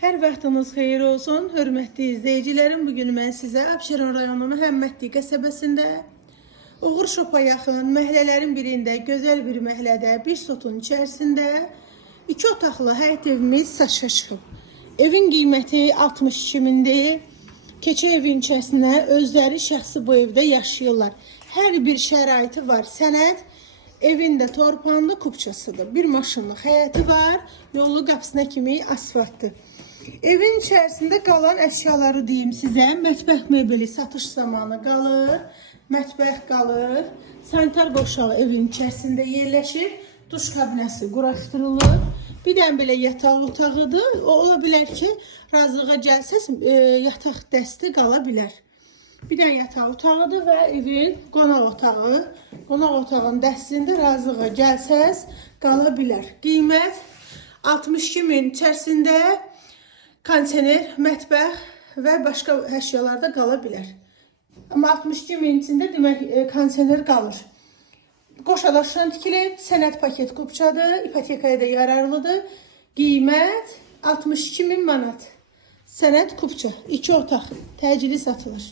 Hər vaxtınız xeyir olsun, hörmətli izləyicilərim. Bugün mən sizə Abşeron rayonu Məhəmmədli qəsəbəsində Uğur Şopa yaxın məhlələrin birində, gözəl bir məhlədə, bir sotun içərisində 2 otaqlı həyət evimiz satışa çıxıb. Evin qiyməti 62 mindir. Keçə evin içərisinə özləri şəxsi bu evdə yaşayırlar. Hər bir şəraiti var. Sənəd evində torpağında kupçasıdır. Bir maşınlıq həyəti var. Yollu qapısına kimi asfaltdır. Evin içərisində qalan əşyaları deyim sizə. Mətbəx mebeli satış zamanı qalır. Mətbəx qalır. Sanitar qoşağı evin içərisində yerləşir. Duş kabinəsi quraşdırılır. Bir dənə belə yataq otağıdır. O ola bilər ki, razılığa gəlsəz yataq dəsti qala bilər. Bir dənə yataq otağıdır və evin qonaq otağı. Qonaq otağının dəstində razılığa gəlsəz qala bilər. Qiymət 62 min içərisində kondisioner, mətbəx və başqa əşyalarda qala bilər. Amma 62 min içində demək kondisioner qalır. Qoşadaşdan tikilib, sənəd paket kupçadır, ipotekaya da yararlıdır. Qiymət 62 min manat. Sənəd kupça, 2 otaq, təcili satılır.